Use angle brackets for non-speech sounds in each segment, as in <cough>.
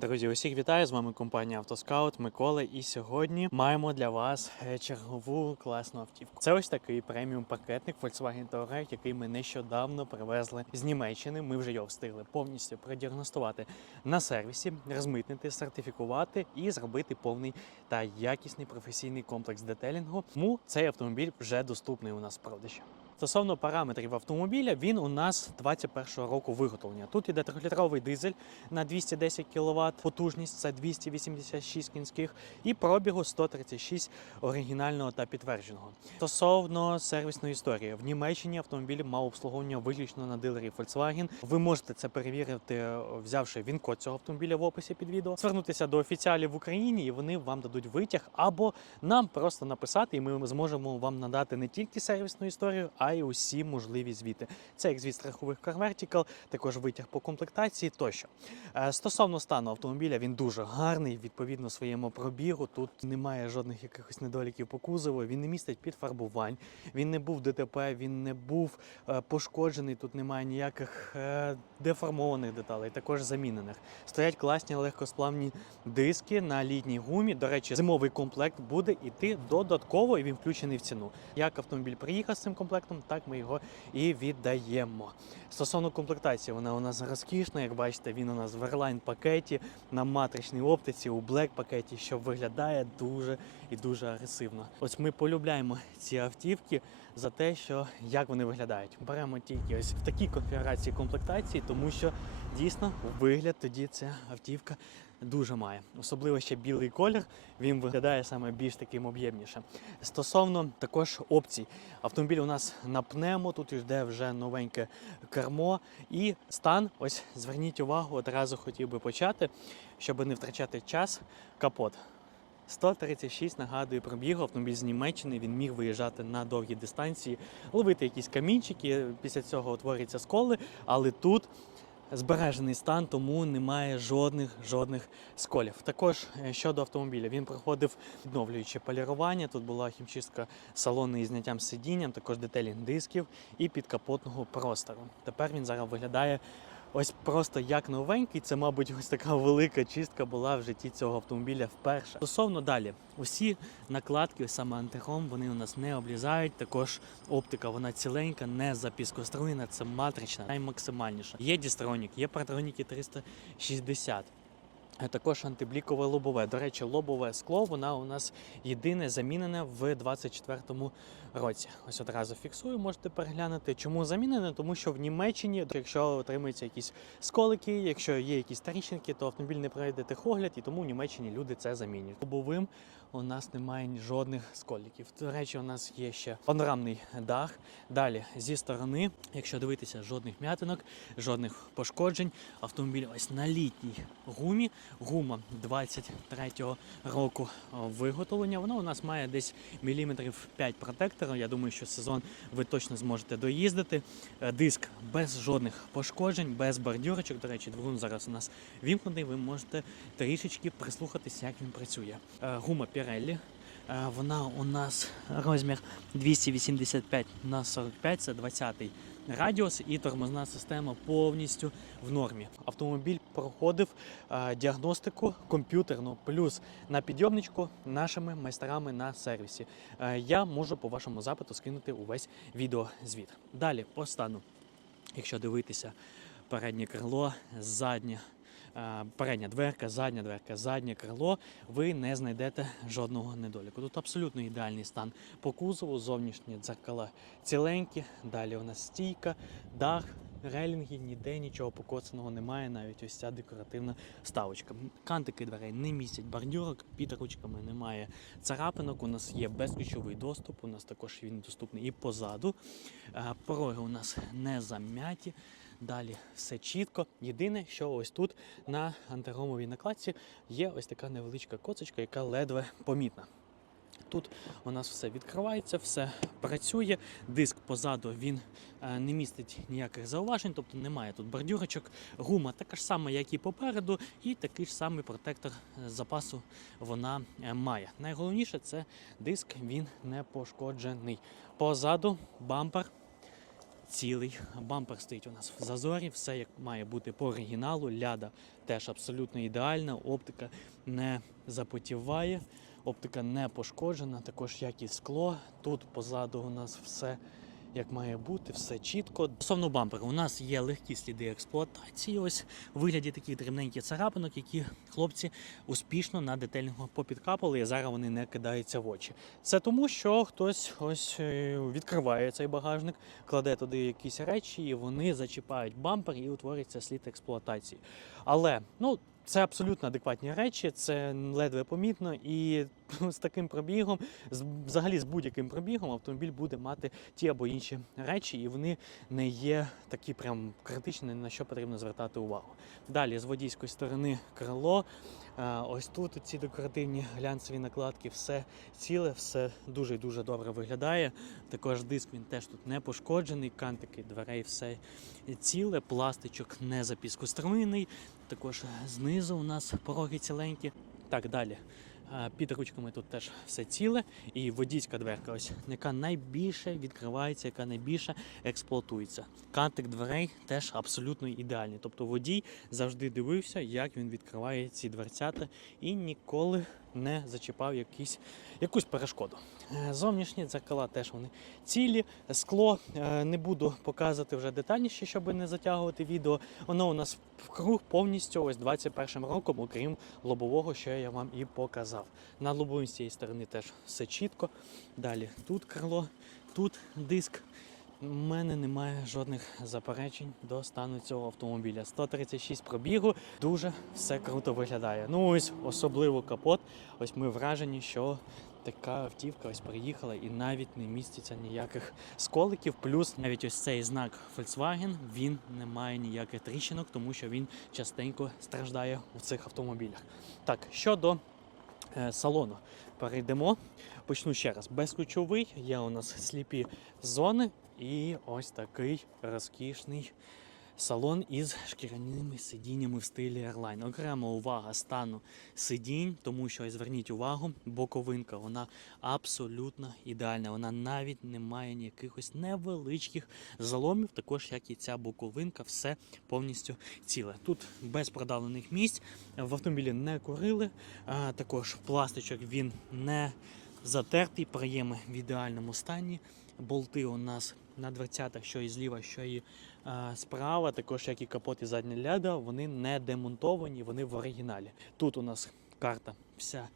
Друзі, усіх вітаю! З вами компанія Автоскаут Микола. І сьогодні маємо для вас е, чергову класну автівку. Це ось такий преміум пакетник Volkswagen Touareg, який ми нещодавно привезли з Німеччини. Ми вже його встигли повністю продіагностувати на сервісі, розмитнити, сертифікувати і зробити повний та якісний професійний комплекс детелінгу. Тому цей автомобіль вже доступний у нас в продажі. Стосовно параметрів автомобіля, він у нас 21-го року виготовлення. Тут іде 3-літровий дизель на 210 кВт, потужність це 286 кінських і пробігу 136 оригінального та підтвердженого. Стосовно сервісної історії, в Німеччині автомобіль мав обслуговування виключно на дилері Volkswagen. Ви можете це перевірити, взявши він-код цього автомобіля в описі під відео, звернутися до офіціалів в Україні, і вони вам дадуть витяг, або нам просто написати, і ми зможемо вам надати не тільки сервісну історію, а й усі можливі звіти. Це як звіт страхових Car також витяг по комплектації тощо. Е, Стосовно стану автомобіля, він дуже гарний, відповідно своєму пробігу. Тут немає жодних якихось недоліків по кузову. Він не містить підфарбувань, він не був ДТП, він не був е, пошкоджений. Тут немає ніяких е, деформованих деталей, також замінених. Стоять класні легкосплавні диски на літній гумі. До речі, зимовий комплект буде іти додатково, і він включений в ціну. Як автомобіль приїхав з цим комплектом, так ми його і віддаємо. Стосовно комплектації, вона у нас розкішна. Як бачите, він у нас в Airline пакеті на матричній оптиці у Black пакеті, що виглядає дуже і дуже агресивно. Ось ми полюбляємо ці автівки за те, що як вони виглядають. Беремо тільки ось в такій конфігурації комплектації, тому що дійсно вигляд тоді ця автівка дуже має. Особливо ще білий колір, він виглядає саме більш таким об'ємнішим. Стосовно також опцій, автомобіль у нас на пнемо, тут йде вже новеньке кермо і стан. Ось зверніть увагу, одразу хотів би почати, щоб не втрачати час. Капот. 136 нагадую пробігу автомобіль з Німеччини. Він міг виїжджати на довгі дистанції, ловити якісь камінчики. Після цього утворюються сколи, але тут збережений стан, тому немає жодних жодних сколів. Також е, щодо автомобіля, він проходив відновлююче полірування. Тут була хімчистка салону із зняттям сидінням, також детелінг дисків і підкапотного простору. Тепер він зараз виглядає. Ось просто як новенький, це, мабуть, ось така велика чистка була в житті цього автомобіля вперше. Стосовно далі, усі накладки, ось саме антихром, вони у нас не облізають. Також оптика, вона ціленька, не запіскоструєна, це матрична, наймаксимальніша. Є дістронік, є партроніки 360. Е, Також антиблікове лобове. До речі, лобове скло вона у нас єдине замінене в 24-му році. Ось одразу фіксую, можете переглянути. Чому замінене? Тому що в Німеччині, якщо отримуються якісь сколики, якщо є якісь тріщинки, то автомобіль не пройде техогляд, і тому в Німеччині люди це замінюють. Лобовим у нас немає жодних сколіків. До речі, у нас є ще панорамний дах. Далі зі сторони, якщо дивитися, жодних м'ятинок, жодних пошкоджень. Автомобіль ось на літній гумі. Гума 23-го року виготовлення. Вона у нас має десь міліметрів 5 протектора. Я думаю, що сезон ви точно зможете доїздити. Е, Диск без жодних пошкоджень, без бордюрочок. До речі, двигун зараз у нас вімкнений. Ви можете трішечки прислухатися, як він працює. Е, Гума Pirelli. Е, Вона у нас розмір 285 на 45, це 20-й радіус, і тормозна система повністю в нормі. Автомобіль проходив е, діагностику комп'ютерну, плюс на підйомничку нашими майстерами на сервісі. Е, я можу по вашому запиту скинути увесь відеозвіт. Далі по стану, якщо дивитися переднє крило, заднє. Е, Передня дверка, задня дверка, заднє крило, ви не знайдете жодного недоліку. Тут абсолютно ідеальний стан по кузову, зовнішні дзеркала ціленькі, далі у нас стійка, дах, релінги, ніде нічого покоцаного немає, навіть ось ця декоративна ставочка. Кантики дверей не містять бордюрок, під ручками немає царапинок. У нас є безключовий доступ, у нас також він доступний і позаду. Е, Пороги у нас не зам'яті. Далі все чітко. Єдине, що ось тут на антигромовій накладці є ось така невеличка коцочка, яка ледве помітна. Тут у нас все відкривається, все працює. Диск позаду він е, не містить ніяких зауважень, тобто немає тут бордюрочок. Гума така ж сама, як і попереду, і такий ж самий протектор запасу вона е, має. Найголовніше це диск, він не пошкоджений. Позаду бампер цілий. Бампер стоїть у нас в зазорі, все як має бути по оригіналу. Ляда теж абсолютно ідеальна, оптика не запотіває, оптика не пошкоджена, також як і скло. Тут позаду у нас все як має бути, все чітко. Стосовно бампера, у нас є легкі сліди експлуатації. Ось у вигляді таких дрібненьких царапинок, які хлопці успішно на детельного попідкапали, і зараз вони не кидаються в очі. Це тому, що хтось ось е, відкриває цей багажник, кладе туди якісь речі, і вони зачіпають бампер і утворюється слід експлуатації. Але ну. Це абсолютно адекватні речі, це ледве помітно, і <laughs> з таким пробігом, взагалі з будь-яким пробігом, автомобіль буде мати ті або інші речі, і вони не є такі прям критичні, на що потрібно звертати увагу. Далі з водійської сторони крило. Ось тут ці декоративні глянцеві накладки, все ціле, все дуже дуже добре виглядає. Також диск він теж тут не пошкоджений, кантики дверей, все ціле, пластичок не запіскоструйний. Також знизу у нас пороги ціленькі. Так, далі. Під ручками тут теж все ціле, і водійська дверка, ось яка найбільше відкривається, яка найбільше експлуатується. Кантик дверей теж абсолютно ідеальний. Тобто водій завжди дивився, як він відкриває ці дверцята, і ніколи не зачіпав якісь, якусь перешкоду. Е, Зовнішні дзеркала теж вони цілі. Скло е, не буду показувати вже детальніше, щоб не затягувати відео. Воно у нас в круг повністю ось 21 роком, окрім лобового, що я вам і показав. На лобовій з цієї сторони теж все чітко. Далі тут крило, тут диск. У мене немає жодних заперечень до стану цього автомобіля. 136 пробігу, дуже все круто виглядає. Ну ось особливо капот. Ось ми вражені, що така автівка ось приїхала і навіть не міститься ніяких сколиків. Плюс навіть ось цей знак Volkswagen він не має ніяких тріщинок, тому що він частенько страждає у цих автомобілях. Так, щодо е, салону, перейдемо. Почну ще раз. Безключовий є у нас сліпі зони, і ось такий розкішний салон із шкіряними сидіннями в стилі Airline. Окрема увага стану сидінь, тому що зверніть увагу, боковинка вона абсолютно ідеальна. Вона навіть не має ніякихось невеличких заломів, також як і ця боковинка, все повністю ціле. Тут без продавлених місць в автомобілі не курили. А, також пластичок він не затертий, приєми в ідеальному стані. Болти у нас на дверцятах, що і зліва, що і е, справа, також як і капот і задня ляда, вони не демонтовані, вони в оригіналі. Тут у нас карта вся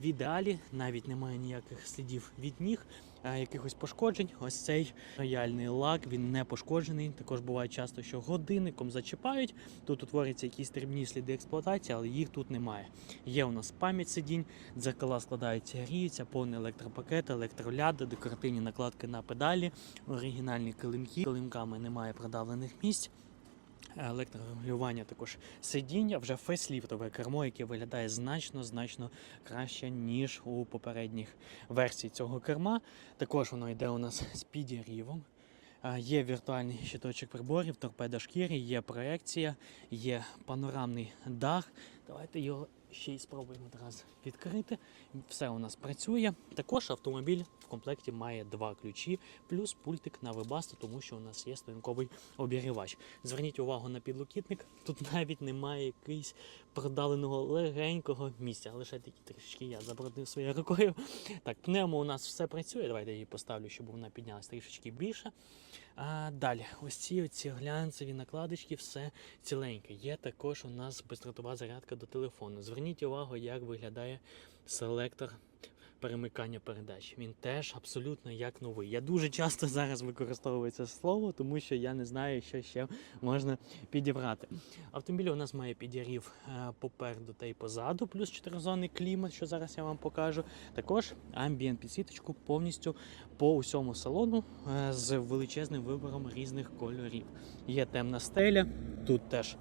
в ідеалі, навіть немає ніяких слідів від ніг, якихось пошкоджень. Ось цей рояльний лак, він не пошкоджений. Також буває часто, що годинником зачіпають. Тут утворюються якісь дрібні сліди експлуатації, але їх тут немає. Є у нас пам'ять сидінь, дзеркала складаються, гріються, повний електропакет, електроляда, декоративні накладки на педалі, оригінальні килимки. Килимками немає продавлених місць. Електрорегулювання також сидіння, вже фейсліфтове кермо, яке виглядає значно значно краще, ніж у попередніх версій цього керма. Також воно йде у нас з підігрівом. Є віртуальний щиточок приборів, торпеда шкіри, є проекція, є панорамний дах. Давайте його ще й спробуємо одразу відкрити. Все у нас працює. Також автомобіль в комплекті має два ключі, плюс пультик на вебасту, тому що у нас є стоянковий обігрівач. Зверніть увагу на підлокітник. Тут <laughs> навіть немає якогось продаленого легенького місця. Лише такі трішки я забруднив своєю рукою. Так, пневмо у нас все працює. Давайте я її поставлю, щоб вона піднялась трішечки більше. А далі, ось ці оці глянцеві накладочки, все ціленьке. Є також у нас бездротова зарядка до телефону. Зверніть увагу, як виглядає селектор перемикання передач. Він теж абсолютно як новий. Я дуже часто <laughs> зараз використовую це слово, тому що я не знаю, що ще можна підібрати. Автомобіль у нас має підігрів е, попереду та й позаду, плюс чотиризонний клімат, що зараз я вам покажу. Також амбієнт підсвіточку повністю по усьому салону е, з величезним вибором різних кольорів. Є темна стеля, тут теж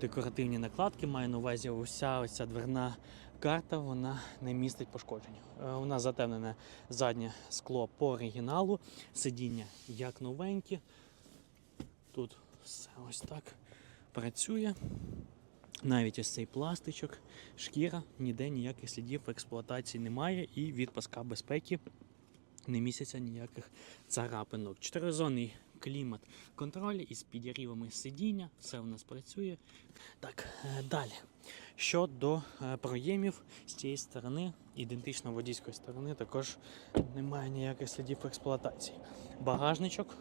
декоративні накладки, маю на увазі уся ось дверна карта, вона не містить пошкоджень. Е, У нас затемнене заднє скло по оригіналу, сидіння як новенькі. Тут все ось так працює. Навіть ось цей пластичок, шкіра, ніде ніяких слідів експлуатації немає, і від паска безпеки не місяця ніяких царапинок. Чотиризонний клімат контроль із підігрівами сидіння, все у нас працює. Так, е, далі. Щодо е, проємів з цієї сторони, ідентично водійської сторони, також немає ніяких слідів експлуатації. Багажничок,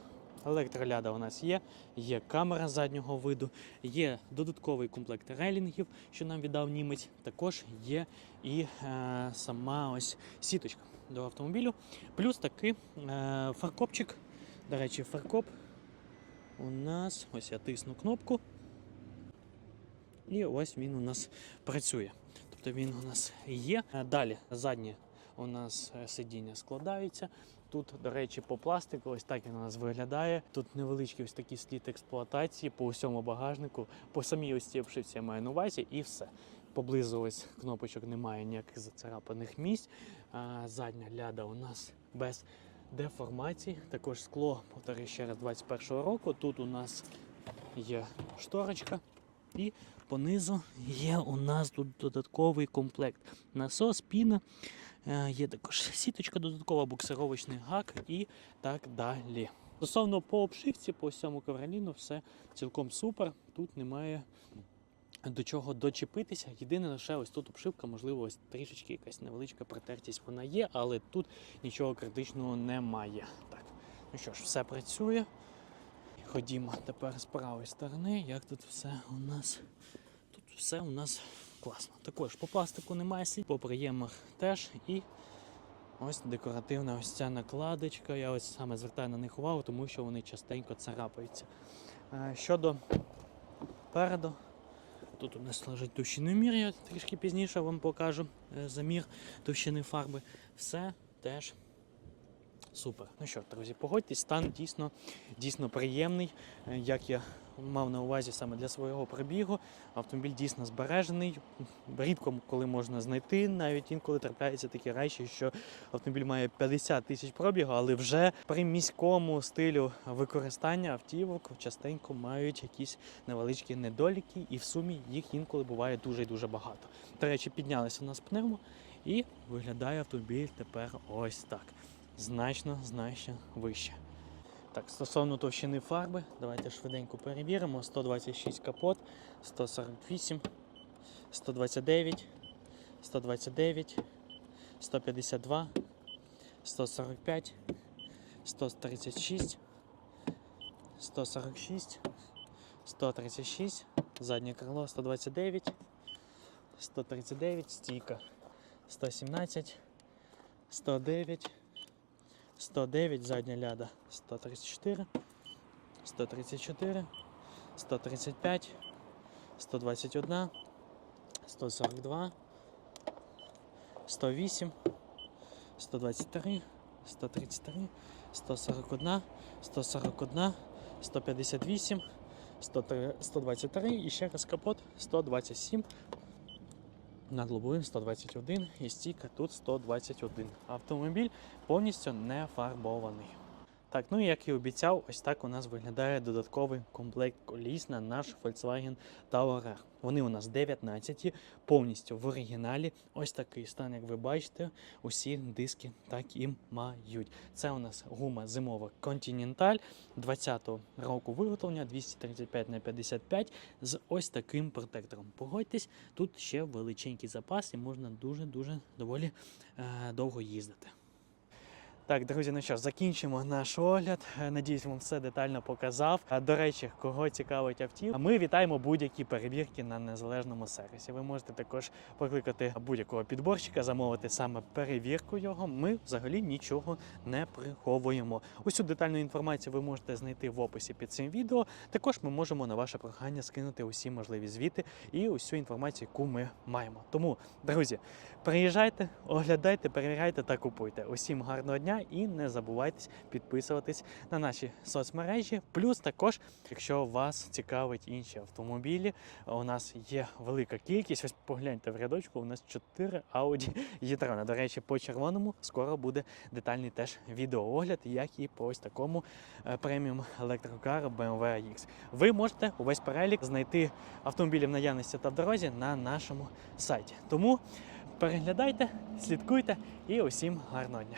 електроляда у нас є, є камера заднього виду, є додатковий комплект рейлінгів, що нам віддав німець. Також є і е, сама ось сіточка до автомобілю. Плюс такий е, фаркопчик. До речі, фаркоп у нас ось я тисну кнопку. І ось він у нас працює. Тобто він у нас є. Е, Далі заднє у нас е, сидіння складається. Тут, до речі, по пластику, ось так він у нас виглядає. Тут невеличкий ось такий слід експлуатації по усьому багажнику, по самій ось цій обшивці я маю на увазі, і все. Поблизу ось кнопочок немає ніяких зацарапаних місць. А, задня ляда у нас без деформацій. Також скло, повторюю ще раз, 21-го року. Тут у нас є шторочка. І понизу є у нас тут додатковий комплект. Насос, піна, е, є також сіточка додаткова, буксировочний гак і так далі. Стосовно по обшивці, по всьому ковроліну, все цілком супер. Тут немає до чого дочепитися. Єдине лише ось тут обшивка, можливо, ось трішечки якась невеличка протертість вона є, але тут нічого критичного немає. Так, ну що ж, все працює. Ходімо тепер з правої сторони, як тут все у нас. Все у нас класно. Також по пластику немає слід, по приємах теж. І ось декоративна ось ця накладочка. Я ось саме звертаю на них увагу, тому що вони частенько царапаються. Щодо переду, тут у нас лежить товщиномір, я трішки пізніше вам покажу е, замір товщини фарби. Все теж Супер. Ну що, друзі, погодьтесь, стан дійсно, дійсно приємний. Е, Як я мав на увазі саме для свого пробігу, автомобіль дійсно збережений. Рідко коли можна знайти, навіть інколи трапляються такі речі, що автомобіль має 50 тисяч пробігу, але вже при міському стилю використання автівок частенько мають якісь невеличкі недоліки, і в сумі їх інколи буває дуже і дуже багато. До речі, піднялися на пневмо і виглядає автомобіль тепер ось так значно, значно вище. Так, стосовно товщини фарби, давайте швиденько перевіримо. 126 капот, 148, 129, 129, 152, 145, 136, 146, 136, заднє крило 129, 139, стійка 117, 109, 109, задня ляда 134, 134, 135, 121, 142, 108, 123, 133, 141, 141, 158, 103 123 і ще раз капот 127. Над лобовим 121 і стійка тут 121. Автомобіль повністю не фарбований. Так, ну і як і обіцяв, ось так у нас виглядає додатковий комплект коліс на наш Volkswagen Touareg. Вони у нас 19, повністю в оригіналі. Ось такий стан, як ви бачите, усі диски так і мають. Це у нас гума зимова Continental 20-го року виготовлення 235 на 55 з ось таким протектором. Погодьтесь, тут ще величенький запас і можна дуже-дуже доволі е, довго їздити. Так, друзі, ну що закінчимо наш огляд. Е, Надіюсь, вам все детально показав. А, До речі, кого цікавить автів, ми вітаємо будь-які перевірки на незалежному сервісі. Ви можете також покликати будь-якого підборщика, замовити саме перевірку його. Ми взагалі нічого не приховуємо. Усю детальну інформацію ви можете знайти в описі під цим відео. Також ми можемо на ваше прохання скинути усі можливі звіти і усю інформацію, яку ми маємо. Тому, друзі, приїжджайте, оглядайте, перевіряйте та купуйте. Усім гарного дня і не забувайте підписуватись на наші соцмережі. Плюс також, якщо вас цікавить інші автомобілі, у нас є велика кількість. Ось погляньте в рядочку. У нас 4 Audi e-tron. До речі, по червоному скоро буде детальний теж відеоогляд, як і по ось такому е, преміум електрокару BMW X. Ви можете увесь перелік знайти автомобілів наявності та в дорозі на нашому сайті. Тому переглядайте, слідкуйте і усім гарного дня.